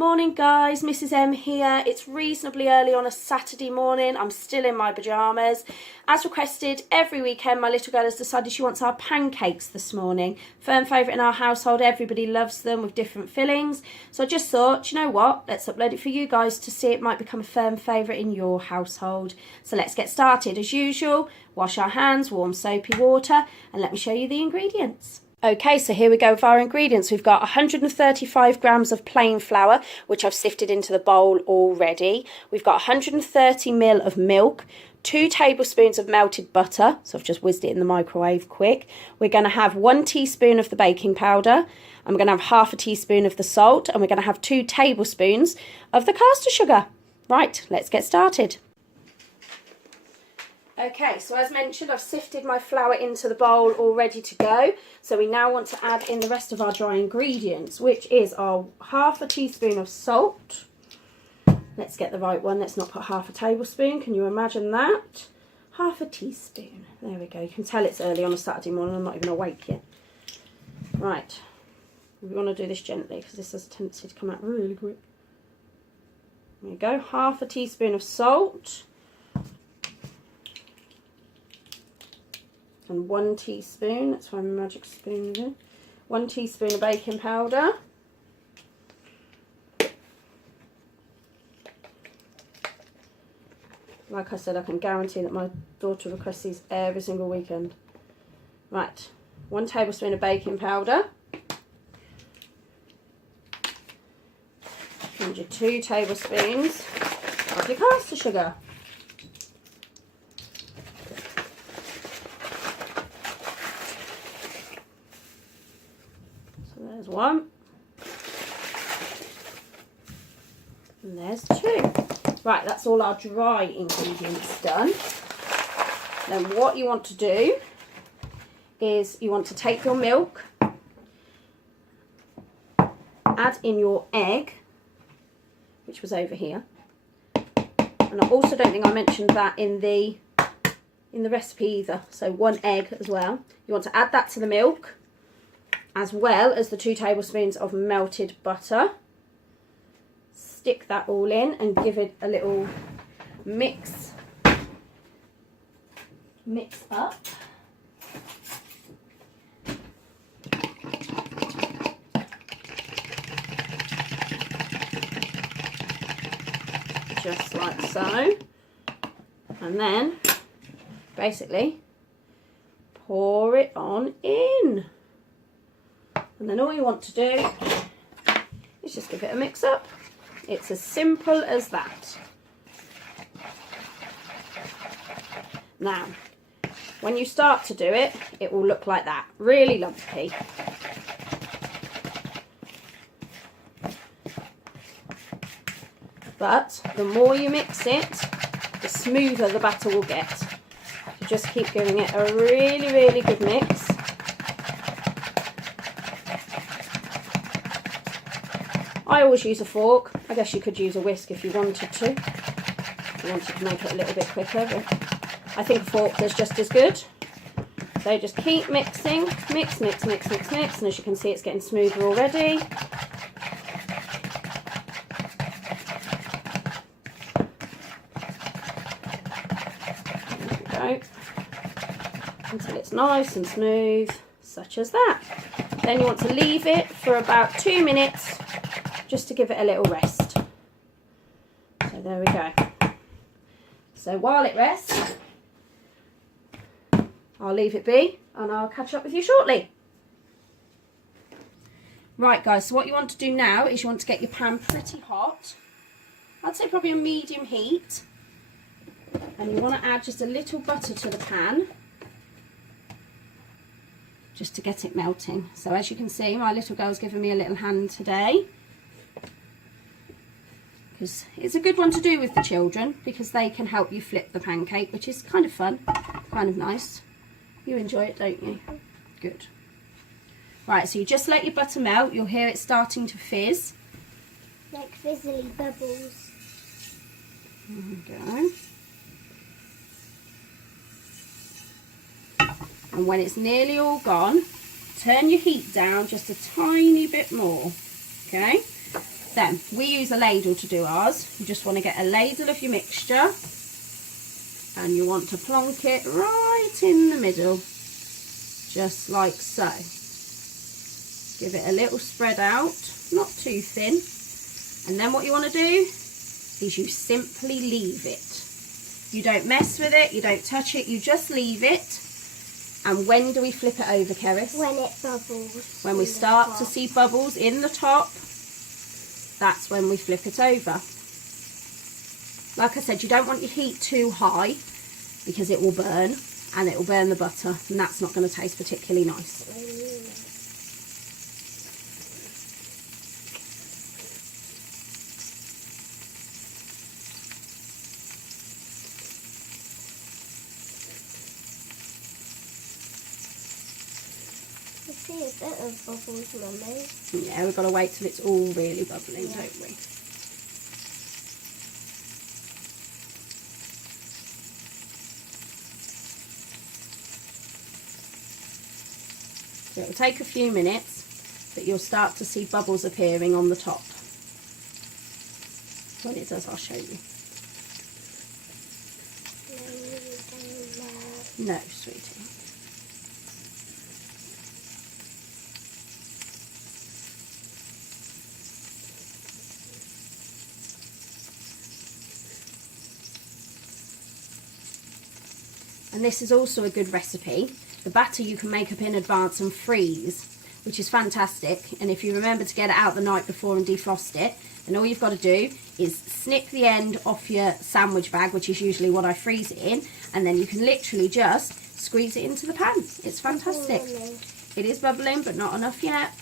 Morning guys, Mrs M here. It's reasonably early on a Saturday morning. I'm still in my pyjamas. As requested, every weekend my little girl has decided she wants our pancakes this morning. Firm favourite in our household, everybody loves them with different fillings. So I just thought, you know what, let's upload it for you guys to see it might become a firm favourite in your household. So let's get started. As usual, wash our hands, warm soapy water, and let me show you the ingredients. Okay, so here we go with our ingredients. We've got 135 grams of plain flour, which I've sifted into the bowl already. We've got 130 ml of milk, 2 tablespoons of melted butter, so I've just whizzed it in the microwave quick. We're going to have 1 teaspoon of the baking powder, and we're going to have half a teaspoon of the salt, and we're going to have 2 tablespoons of the caster sugar. Right, let's get started. Okay, so as mentioned, I've sifted my flour into the bowl all ready to go. So we now want to add in the rest of our dry ingredients, which is our half a teaspoon of salt. Let's get the right one. Let's not put half a tablespoon. Can you imagine that? Half a teaspoon. There we go. You can tell it's early on a Saturday morning. I'm not even awake yet. Right. We want to do this gently because this has a tendency to come out really quick. There we go. Half a teaspoon of salt. And 1 teaspoon, that's why my magic spoon is in, 1 teaspoon of baking powder. Like I said, I can guarantee that my daughter requests these every single weekend. Right, 1 tablespoon of baking powder. And your 2 tablespoons of your caster sugar. There's 1, and there's 2. Right, that's all our dry ingredients done. Then what you want to do is you want to take your milk, add in your egg, which was over here, and I also don't think I mentioned that in the recipe either, so 1 egg as well. You want to add that to the milk, as well as the 2 tablespoons of melted butter. Stick that all in and give it a little mix up. Just like so. And then basically pour it on in. And then all you want to do is just give it a mix up. It's as simple as that. Now, when you start to do it, it will look like that, really lumpy. But the more you mix it, the smoother the batter will get. So just keep giving it a really, really good mix. I always use a fork. I guess you could use a whisk if you wanted to. If you wanted to make it a little bit quicker, but I think a fork is just as good. So just keep mixing, mix, mix, mix, mix, mix, and as you can see it's getting smoother already. There we go. Until it's nice and smooth, such as that. Then you want to leave it for about 2 minutes, just to give it a little rest. So there we go. So while it rests, I'll leave it be and I'll catch up with you shortly. Right guys, so what you want to do now is you want to get your pan pretty hot. I'd say probably a medium heat. And you want to add just a little butter to the pan, just to get it melting. So as you can see, my little girl's giving me a little hand today. Because it's a good one to do with the children, because they can help you flip the pancake, which is kind of fun, kind of nice. You enjoy it, don't you? Good. Right, so you just let your butter melt. You'll hear it starting to fizz. Like fizzly bubbles. There we go. And when it's nearly all gone, turn your heat down just a tiny bit more, okay? Then we use a ladle to do ours. You just want to get a ladle of your mixture and you want to plonk it right in the middle, just like so. Give it a little spread out, not too thin. And then what you want to do is you simply leave it. You don't mess with it, you don't touch it, you just leave it. And when do we flip it over, Keris? When it bubbles. When we start to see bubbles in the top, that's when we flip it over. Like I said, you don't want your heat too high because it will burn and it will burn the butter and that's not going to taste particularly nice. I see a bit of bubbles, Mummy. Yeah, we've got to wait till it's all really bubbling, don't we? So it'll take a few minutes, but you'll start to see bubbles appearing on the top. When it does, I'll show you. No, sweetie. And this is also a good recipe. The batter you can make up in advance and freeze, which is fantastic. And if you remember to get it out the night before and defrost it, then all you've got to do is snip the end off your sandwich bag, which is usually what I freeze it in, and then you can literally just squeeze it into the pan. It's fantastic. It is bubbling, but not enough yet.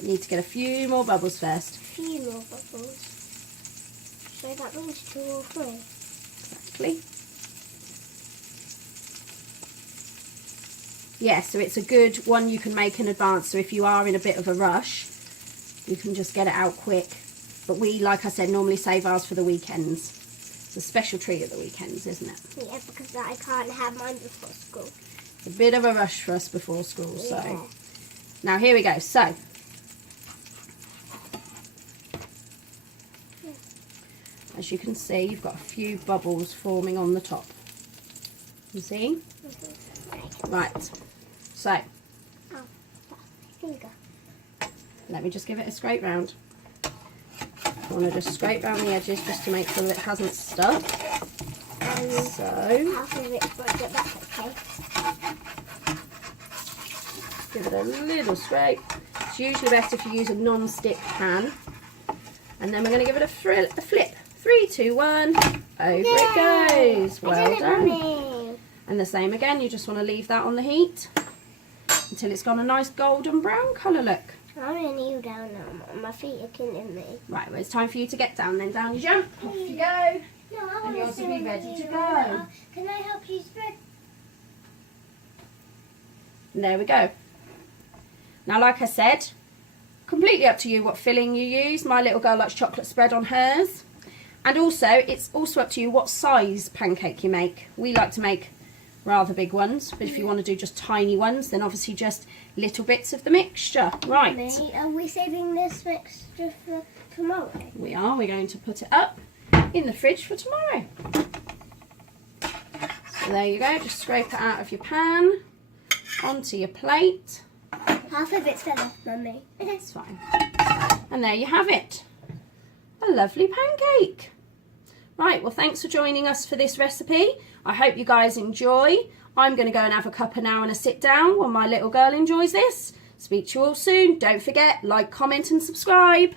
You need to get a few more bubbles first. A few more bubbles. So that means 2 or 3. Exactly. Yeah, so it's a good one you can make in advance, so if you are in a bit of a rush, you can just get it out quick. But we, like I said, normally save ours for the weekends. It's a special treat at the weekends, isn't it? Yeah, because I can't have mine before school. It's a bit of a rush for us before school, so. Now here we go, so. As you can see, you've got a few bubbles forming on the top. You see? Right, so. Oh, finger. Let me just give it a scrape round. I want to just scrape round the edges just to make sure that it hasn't stuck. So. Half of it's broken, that's okay. Give it a little scrape. It's usually best if you use a non-stick pan. And then we're going to give it a flip. 3, 2, 1. Over it goes. Well done. And the same again, you just want to leave that on the heat until it's got a nice golden brown colour look. I'm going to kneel down now. My feet are killing me. Right, well it's time for you to get down then. Down you jump. Off you go. No, I And yours will be ready to go. Can I help you spread? And there we go. Now, like I said, completely up to you what filling you use. My little girl likes chocolate spread on hers. And also, it's also up to you what size pancake you make. We like to make rather big ones, but if you want to do just tiny ones, then obviously just little bits of the mixture. Right. Mommy, are we saving this mixture for tomorrow? We are. We're going to put it up in the fridge for tomorrow. So there you go. Just scrape it out of your pan onto your plate. Half of it's fell off, Mummy. It's fine. And there you have it. A lovely pancake. Right, well thanks for joining us for this recipe. I hope you guys enjoy. I'm going to go and have a cuppa now and a sit down while my little girl enjoys this. Speak to you all soon. Don't forget, like, comment and subscribe.